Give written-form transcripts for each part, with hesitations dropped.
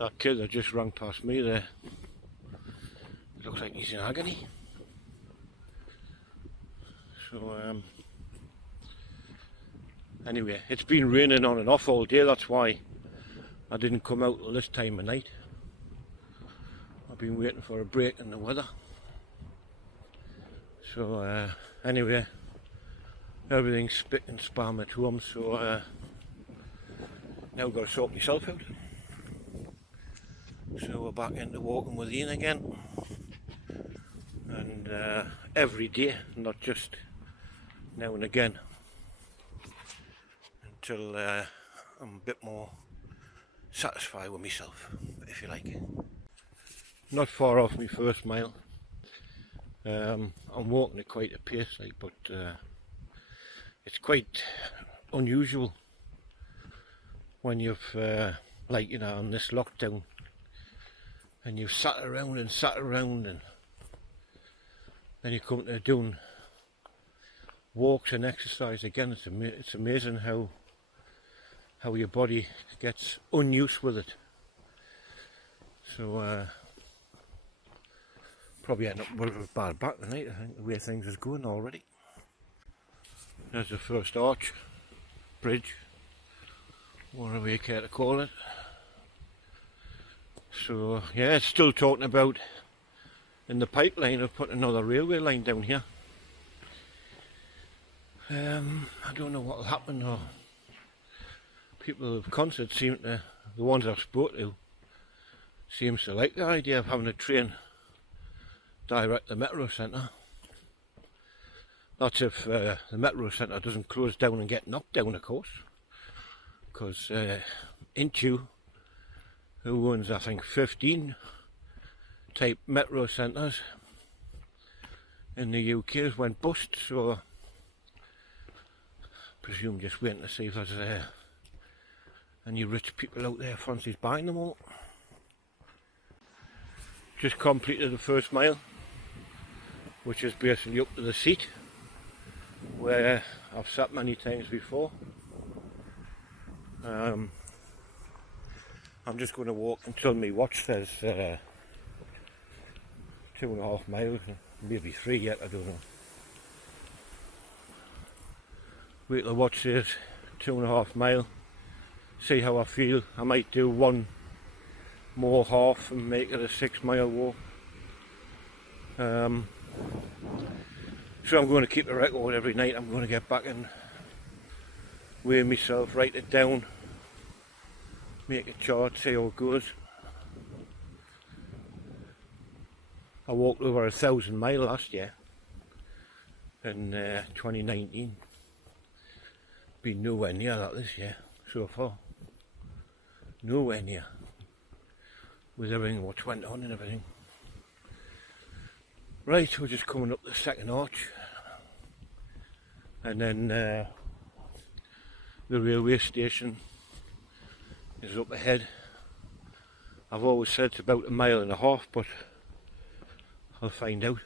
That kid that just ran past me there, looks like he's in agony. So anyway, it's been raining on and off all day, that's why I didn't come out till this time of night. I've been waiting for a break in the weather. So anyway, everything's spick and span at home, so now I've got to sort myself out. So we're back into walking with Ian again, and every day, not just now and again, until I'm a bit more satisfied with myself, if you like. Not far off my first mile. I'm walking at quite a pace, like, but it's quite unusual when you've, like, you know, on this lockdown, and you've sat around, and then you come to doing walks and exercise again. It's amazing how your body gets unused with it. So probably end up with a bad back tonight, I think, the way things is going already. There's the first arch, bridge, whatever you care to call it. So yeah, it's still talking about in the pipeline of putting another railway line down here. I don't know what will happen, or people of concert seem to, the ones I've spoken to, seems to like the idea of having a train direct the metro centre. That's if the metro centre doesn't close down and get knocked down, of course, because Intu, who owns I think 15 type metro centres in the UK, has went bust, so I presume just waiting to see if there's any rich people out there fancies buying them all. Just completed the first mile, which is basically up to the seat where I've sat many times before. I'm just going to walk until my watch says 2.5 miles, maybe 3 yet, I don't know. Wait till the watch says 2.5 mile, see how I feel. I might do one more half and make it a 6 mile walk. So I'm going to keep the record every night. I'm going to get back and weigh myself, write it down, make a chart, see how it goes. I walked over 1,000 miles last year in 2019. Been nowhere near that this year so far. Nowhere near. With everything what went on and everything. Right, we're just coming up the second arch, and then the railway station is up ahead. I've always said it's about 1.5 miles, but I'll find out,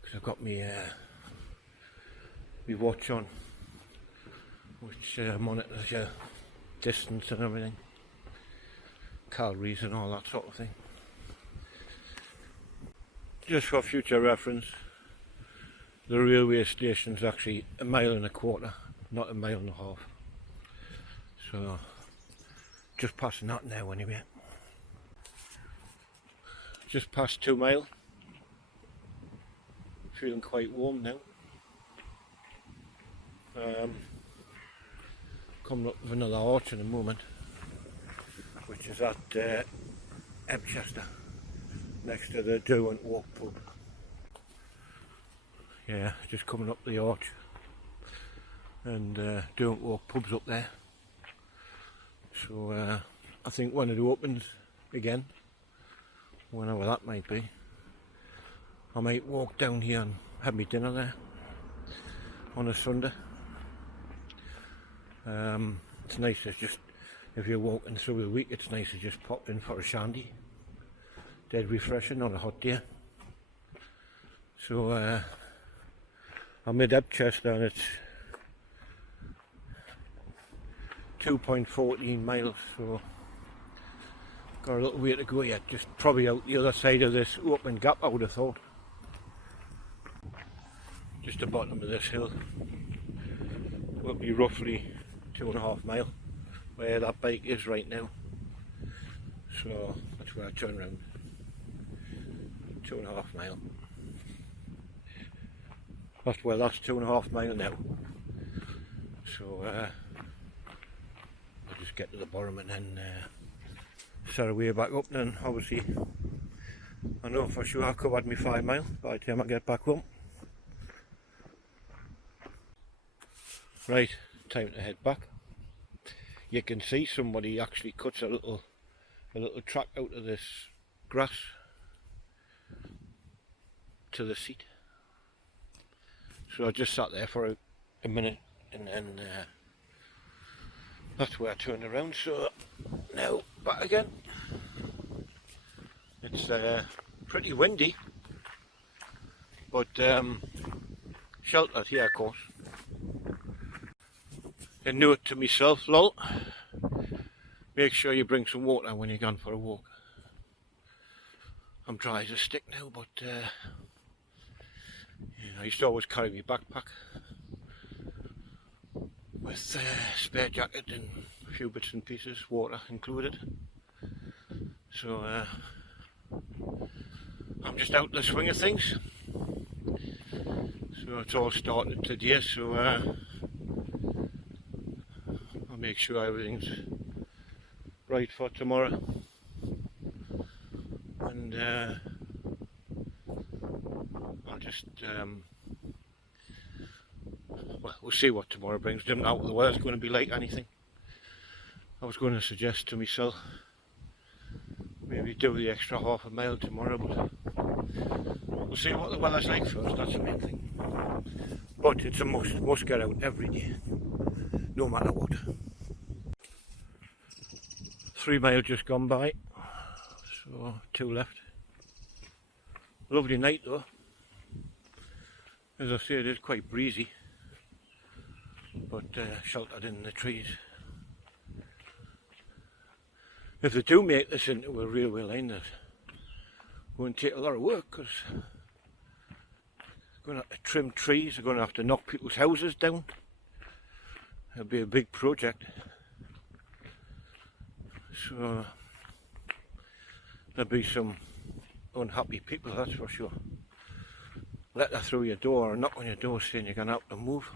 because I've got my watch on, which monitors your distance and everything, calories and all that sort of thing. Just for future reference, the railway station's actually 1.25 miles, not 1.5 miles. So, just passing that now anyway. Just past 2 miles. Feeling quite warm now. Coming up with another arch in a moment, which is at Ebchester, next to the Derwent Walk pub. Yeah, just coming up the arch, and Derwent Walk pub's up there. So I think when it opens again, whenever that might be, I might walk down here and have my dinner there on a Sunday. It's nice to just, if you're walking through the week, it's nice to just pop in for a shandy. Dead refreshing on a hot day. So I'm at Ebchester, and 2.14 miles, so got a little way to go yet, just probably out the other side of this open gap I would have thought. Just the bottom of this hill will be roughly 2.5 miles where that bike is right now, so that's where I turn around. 2.5 miles. That's 2.5 miles now, so I'll just get to the bottom and then set away back up, and then obviously I know for sure I covered me 5 miles by the time I get back home. Right, time to head back. You can see somebody actually cuts a little track out of this grass to the seat. So I just sat there for a minute, and then that's where I turned around. So now back again. It's pretty windy, but sheltered here, of course. A note to myself, lol. Make sure you bring some water when you're gone for a walk. I'm dry as a stick now, but I used to always carry my backpack with spare jacket and a few bits and pieces, water included. So I'm just out the swing of things. So it's all started today, so I'll make sure everything's right for tomorrow. And I'll just well, we'll see what tomorrow brings. Didn't know what the weather's going to be like, anything. I was going to suggest to myself maybe do the extra half a mile tomorrow, but we'll see what the weather's like first. That's the main thing. But it's a must get out every day, no matter what. 3 miles just gone by, so 2 left. Lovely night though. As I say, it is quite breezy, but sheltered in the trees. If they do make this into a railway line, that's going to take a lot of work, because they're going to have to trim trees, they're going to have to knock people's houses down. It'll be a big project. So there'll be some unhappy people, that's for sure. Letter through your door or knock on your door saying you're going to have to move.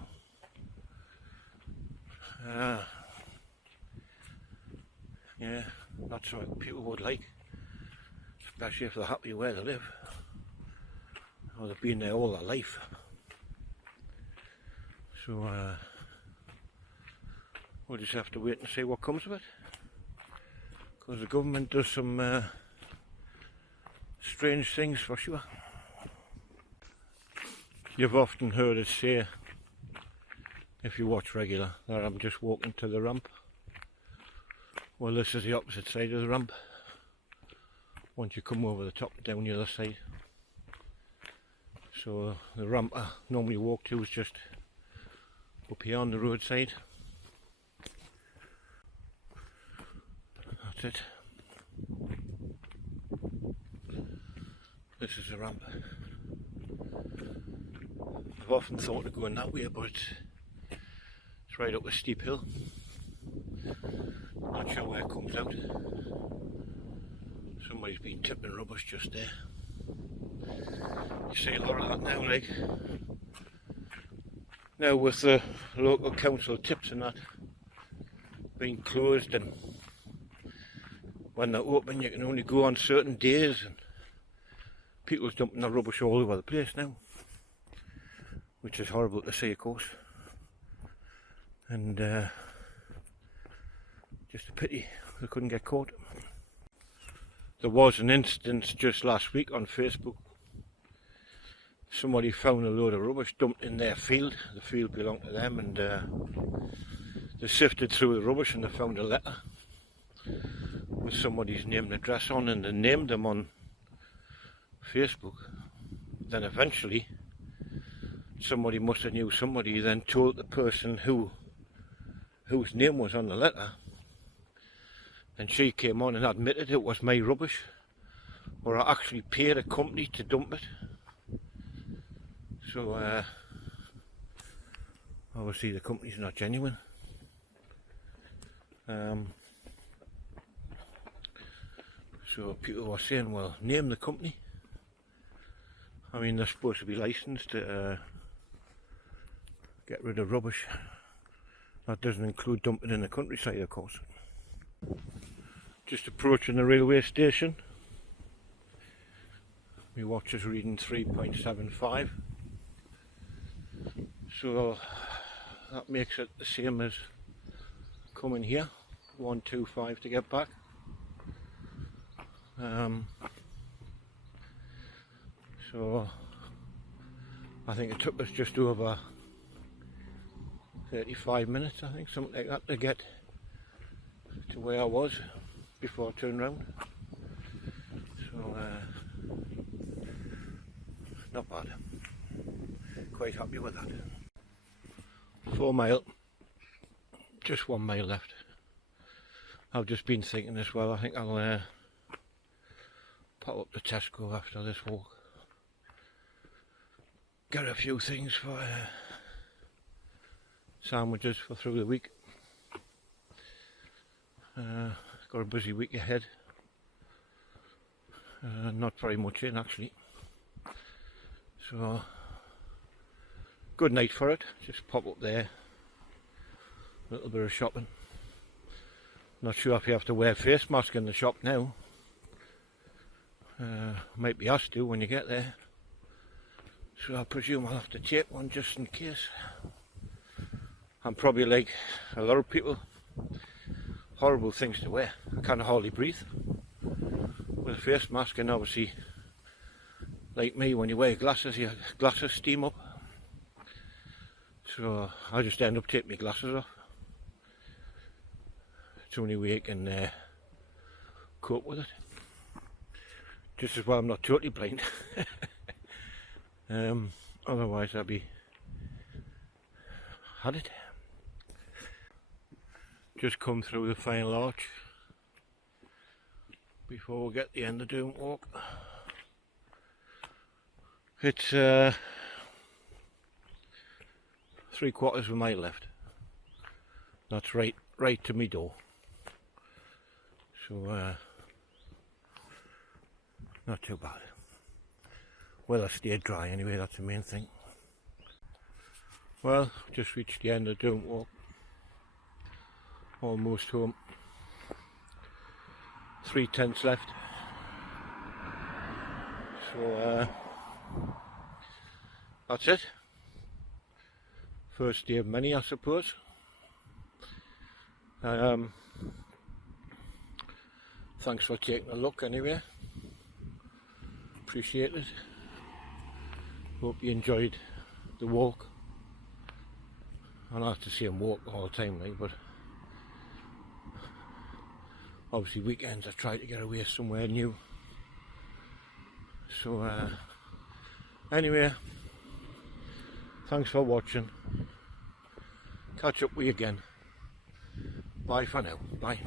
Yeah, that's what people would like, especially if they're happy where they live, or they've been there all their life. So we'll just have to wait and see what comes of it, because the government does some strange things for sure. You've often heard us say, if you watch regular, that I'm just walking to the ramp. Well, this is the opposite side of the ramp. Once you come over the top, down the other side. So the ramp I normally walk to is just up here on the roadside. That's it. This is the ramp. I've often thought of going that way, but it's right up a steep hill. Not sure where it comes out. Somebody's been tipping rubbish just there. You see a lot of that now, like. Now with the local council tips and that being closed, and when they're open you can only go on certain days, and people's dumping their rubbish all over the place now, which is horrible to see, of course. And just a pity they couldn't get caught. There was an instance just last week on Facebook. Somebody found a load of rubbish dumped in their field. The field belonged to them, and they sifted through the rubbish and they found a letter with somebody's name and address on, and they named them on Facebook. Then eventually somebody must have knew somebody, then told the person who whose name was on the letter, and she came on and admitted it was my rubbish, or I actually paid a company to dump it. So obviously the company's not genuine. So people were saying, well, name the company. I mean, they're supposed to be licensed to get rid of rubbish. That doesn't include dumping in the countryside, of course. Just approaching the railway station. My watch is reading 3.75. So that makes it the same as coming here, 125 to get back. So I think it took us just over 35 minutes, I think, something like that, to get to where I was before I turned round. So not bad. Quite happy with that. 4 mile, just 1 mile left. I've just been thinking as well, I think I'll pop up to Tesco after this walk. Get a few things for sandwiches for through the week. Got a busy week ahead. Not very much in actually. So good night for it. Just pop up there. A little bit of shopping. Not sure if you have to wear a face mask in the shop now. Might be asked to when you get there. So I presume I'll have to take one just in case. I'm probably like a lot of people. Horrible things to wear. I can't hardly breathe with a face mask, and obviously, like me, when you wear glasses, your glasses steam up. So I just end up taking my glasses off. It's the only way I can cope with it. Just as well I'm not totally blind. Otherwise I'd be had it. Just come through the final arch before we get the end of Doom Walk. It's 3/4 of a mile left. That's right to me door. So not too bad. Well, I stayed dry anyway, that's the main thing. Well, just reached the end of Doom Walk. Almost home. 3/10 left. So that's it. First day of many, I suppose. Thanks for taking a look anyway. Appreciate it. Hope you enjoyed the walk. I don't have to say walk all the time, like, but obviously weekends I try to get away somewhere new. So anyway, thanks for watching. Catch up with you again. Bye for now. Bye.